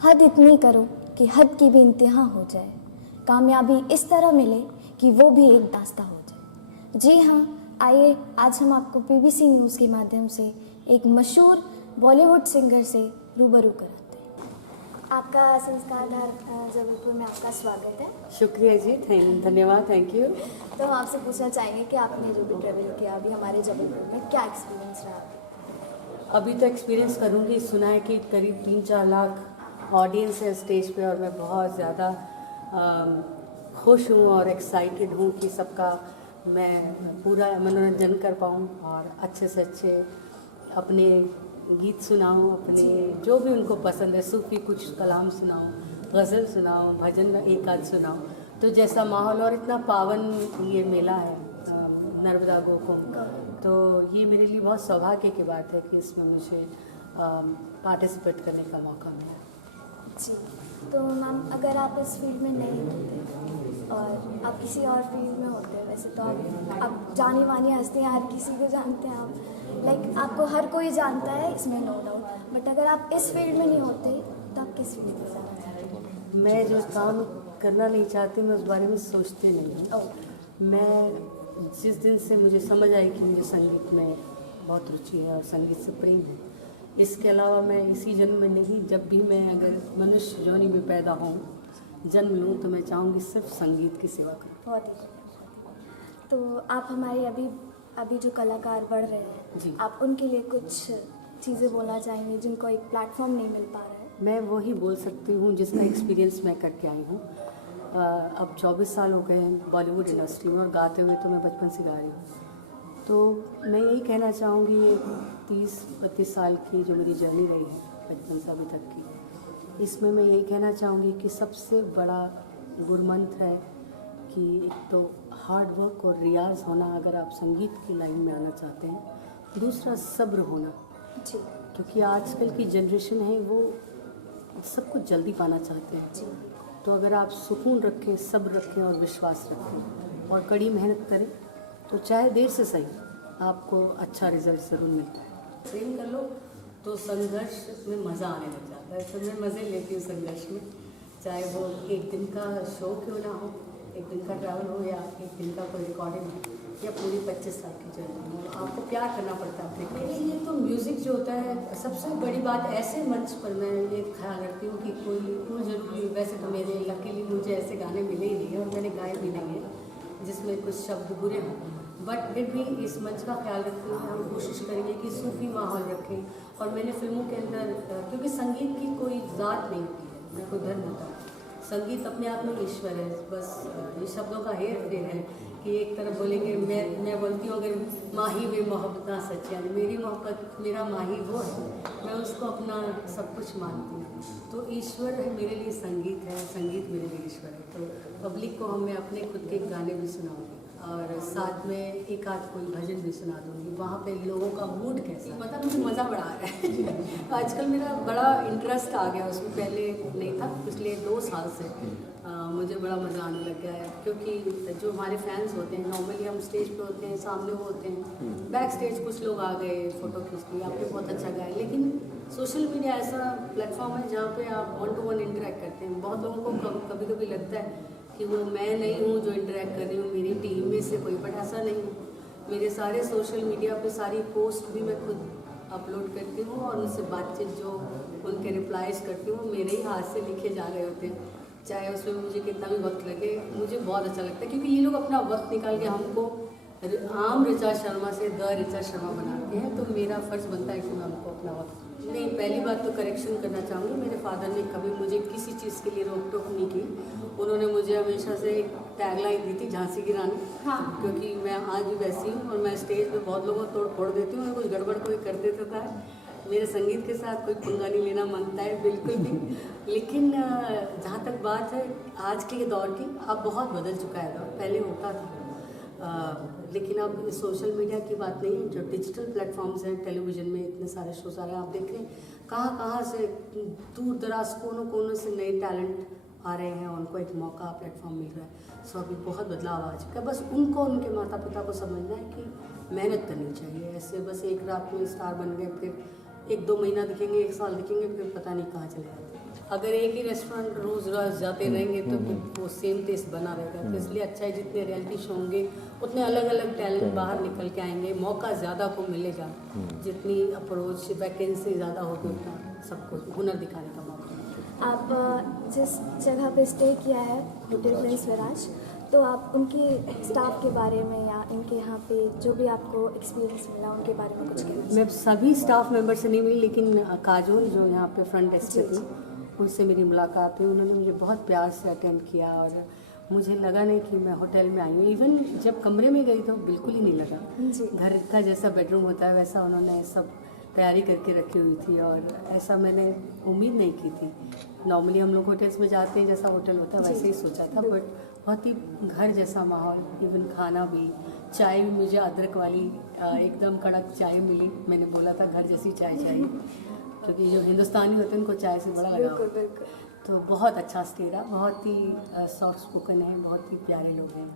हद इतनी करो कि हद की भी इंतहा हो जाए, कामयाबी इस तरह मिले कि वो भी एक दास्तां हो जाए। जी हाँ, आइए आज हम आपको पीबीसी न्यूज़ के माध्यम से एक मशहूर बॉलीवुड सिंगर से रूबरू कराते हैं। आपका संस्कारधार जबलपुर में आपका स्वागत है। शुक्रिया जी, धन्यवाद, थैंक यू। तो हम आपसे पूछना चाहेंगे कि आपने जो भी ट्रैवल किया अभी हमारे जबलपुर में, क्या एक्सपीरियंस रहा? अभी तो एक्सपीरियंस करूँगी, सुना है कि करीब 3-4 लाख ऑडियंस है स्टेज पे और मैं बहुत ज़्यादा खुश हूँ और एक्साइटेड हूँ कि सबका मैं पूरा मनोरंजन कर पाऊँ और अच्छे से अच्छे अपने गीत सुनाऊँ, अपने जो भी उनको पसंद है, सूफी कुछ कलाम सुनाऊँ, गज़ल सुनाऊँ, भजन एक आध सुनाऊँ। तो जैसा माहौल और इतना पावन ये मेला है नर्मदा गोकुंड, तो ये मेरे लिए बहुत सौभाग्य की बात है कि इसमें मुझे पार्टिसिपेट करने का मौका मिला। जी, तो मैम अगर आप इस फील्ड में नहीं होते और आप किसी और फील्ड में होते, वैसे तो आप जानी मानी हस्ती हैं, हर किसी को जानते हैं आप, लाइक आपको हर कोई जानता है, इसमें नो डाउट, बट अगर आप इस फील्ड में नहीं होते तो आप किस फील्ड में जाना चाहते? मैं जो काम करना नहीं चाहती मैं उस बारे में सोचती नहीं हूँ। मैं जिस दिन से मुझे समझ आई कि मुझे संगीत में बहुत रुचि है और संगीत से प्रेम है, इसके अलावा मैं इसी जन्म में नहीं, जब भी मैं अगर मनुष्य योनि में पैदा हूँ, जन्म लूँ, तो मैं चाहूँगी सिर्फ संगीत की सेवा करूँ। बहुत ही। तो आप हमारे अभी जो कलाकार बढ़ रहे हैं जी, आप उनके लिए कुछ चीज़ें बोलना चाहेंगे जिनको एक प्लेटफॉर्म नहीं मिल पा रहा है? मैं वही बोल सकती हूँ जिसका एक्सपीरियंस मैं करके आई हूँ। अब 24 साल हो गए हैं बॉलीवुड इंडस्ट्री में और गाते हुए तो मैं बचपन से गा रही हूँ। तो मैं यही कहना चाहूँगी 30-32 साल की जो मेरी जर्नी रही है बचपन से अभी तक की, इसमें मैं यही कहना चाहूँगी कि सबसे बड़ा गुरु मंत्र है कि एक तो हार्ड वर्क और रियाज़ होना अगर आप संगीत की लाइन में आना चाहते हैं, दूसरा सब्र होना जी, क्योंकि आजकल की जनरेशन है वो सब कुछ जल्दी पाना चाहते हैं जी। तो अगर आप सुकून रखें, सब्र रखें और विश्वास रखें और कड़ी मेहनत करें तो चाहे देर से सही आपको अच्छा रिजल्ट ज़रूर मिलता है। ट्रेन कर लो तो संघर्ष में मज़ा आने लग जाता है, तो मैं मज़े लेती हूँ संघर्ष में, चाहे वो एक दिन का शो क्यों ना हो, एक दिन का ट्रैवल हो या एक दिन का कोई रिकॉर्डिंग हो या पूरी 25 साल की जर्नी हो, आपको प्यार करना पड़ता है अपने। मेरे लिए तो म्यूज़िक जो होता है सबसे बड़ी बात, ऐसे मंच पर मैं ये ख्याल रखती हूँ कि कोई ज़रूरी, वैसे तो मेरे लकीली मुझे ऐसे गाने मिले ही नहीं है और मैंने गाए भी नहीं है जिसमें कुछ शब्द बुरे हों, बट फिर भी इस मंच का ख्याल रखते हुए हम कोशिश करेंगे कि सूफी माहौल रखें। और मैंने फिल्मों के अंदर, क्योंकि संगीत की कोई ज़ात नहीं होती है, न कोई धर्म होता है, संगीत अपने आप में ईश्वर है, बस ये शब्दों का हेर फेर है कि एक तरफ बोलेंगे, मैं बोलती हूँ अगर माही वे मोहब्बत ना सच, यानी मेरी मोहब्बत मेरा माही वो है, मैं उसको अपना सब कुछ मानती हूँ। तो ईश्वर है मेरे लिए संगीत है, संगीत मेरे लिए ईश्वर है। तो पब्लिक को मैं अपने खुद के गाने भी सुनाऊँगी और साथ में एक आध कोई भजन भी सुना दूँगी। वहाँ पे लोगों का मूड कैसा, मतलब मुझे मज़ा बड़ा आ रहा है आजकल मेरा बड़ा इंटरेस्ट आ गया उसमें, पहले नहीं था, पिछले 2 साल से मुझे बड़ा मज़ा आने लग गया है, क्योंकि जो हमारे फैंस होते हैं, नॉर्मली हम स्टेज पे होते हैं, सामने वो होते हैं, बैक स्टेज कुछ लोग आ गए, फ़ोटो खींच ली, आपने बहुत अच्छा गाया, लेकिन सोशल मीडिया ऐसा प्लेटफॉर्म है जहाँ पे आप 1 to 1 इंटरेक्ट करते हैं। बहुत लोगों को कभी कभी लगता है कि वो मैं नहीं हूँ जो इंटरेक्ट कर रही हूँ, मेरी टीम में से कोई, बट ऐसा नहीं है। मेरे सारे सोशल मीडिया पे सारी पोस्ट भी मैं खुद अपलोड करती हूँ और उनसे बातचीत, जो उनके रिप्लाइज करती हूँ, मेरे ही हाथ से लिखे जा रहे होते हैं, चाहे उसमें मुझे कितना भी वक्त लगे। मुझे बहुत अच्छा लगता है क्योंकि ये लोग अपना वक्त निकाल के हमको आम ऋचा शर्मा से द ऋचा शर्मा बनाते हैं, तो मेरा फ़र्ज़ बनता है कि मैं हमको अपना वक्त नहीं। पहली बात तो करेक्शन करना चाहूँगी, मेरे फादर ने कभी मुझे किसी चीज़ के लिए रोक टोक नहीं की। उन्होंने मुझे हमेशा से एक टैगलाइन दी थी, झांसी की रानी, हाँ, क्योंकि मैं आज भी वैसी हूँ और मैं स्टेज पे बहुत लोगों को तोड़ फोड़ देती हूँ, कुछ गड़बड़ कोई कर देता था, मेरे संगीत के साथ कोई पंगा नहीं लेना मांगता है, बिल्कुल भी। लेकिन जहाँ तक बात है आज के दौर की, अब बहुत बदल चुका है दौर, पहले होता था लेकिन अब सोशल मीडिया की बात नहीं है, जो डिजिटल प्लेटफॉर्म्स हैं, टेलीविज़न में इतने सारे शो सारे आप देख रहे हैं, कहाँ कहाँ से दूर दराज कोनों कोनों से नए टैलेंट आ रहे हैं, उनको एक मौका, प्लेटफॉर्म मिल रहा है। सो अभी बहुत बदलाव आ चुका है, बस उनको उनके माता पिता को समझना है कि मेहनत करनी चाहिए। ऐसे बस एक रात में स्टार बन गए, फिर 1-2 महीना दिखेंगे, 1 साल दिखेंगे, फिर पता नहीं कहाँ चले जाते। अगर एक ही रेस्टोरेंट रोज जाते रहेंगे तो फिर वो सेम टेस्ट बना रहेगा। तो इसलिए अच्छा है, जितने रियलिटी शो होंगे उतने अलग अलग टैलेंट बाहर निकल के आएंगे, मौका ज़्यादा को मिलेगा। जितनी अप्रोच वैकेंसी ज़्यादा होगी उतना सबको हुनर दिखाने का मौका मिलेगा। आप जिस जगह पे स्टे किया है होटल प्रिंस विराज, तो आप उनके स्टाफ के बारे में या इनके यहाँ पे जो भी आपको एक्सपीरियंस मिला उनके बारे में कुछ कहना मैं सभी स्टाफ मेंबर से नहीं मिली, लेकिन काजोल जो यहाँ पे फ्रंट डेस्क पे जी, थी उनसे मेरी मुलाकात हुई। उन्होंने मुझे बहुत प्यार से अटेंड किया और मुझे लगा नहीं कि मैं होटल में आई हूँ। इवन जब कमरे में गई तो बिल्कुल ही नहीं लगा। जी। घर का जैसा बेडरूम होता है वैसा उन्होंने सब तैयारी करके रखी हुई थी और ऐसा मैंने उम्मीद नहीं की थी। नॉर्मली हम लोग होटल्स में जाते हैं, जैसा होटल होता है वैसे ही सोचा था, बट बहुत ही घर जैसा माहौल। इवन खाना भी, चाय भी मुझे अदरक वाली एकदम कड़क चाय मिली। मैंने बोला था घर जैसी चाय चाहिए, क्योंकि जो हिंदुस्तानी होते हैं उनको चाय से बड़ा लगाव। बिल्कुल बिल्कुल। तो बहुत अच्छा स्टे रहा, बहुत ही सॉफ्ट स्पोकन है, बहुत ही प्यारे लोग हैं।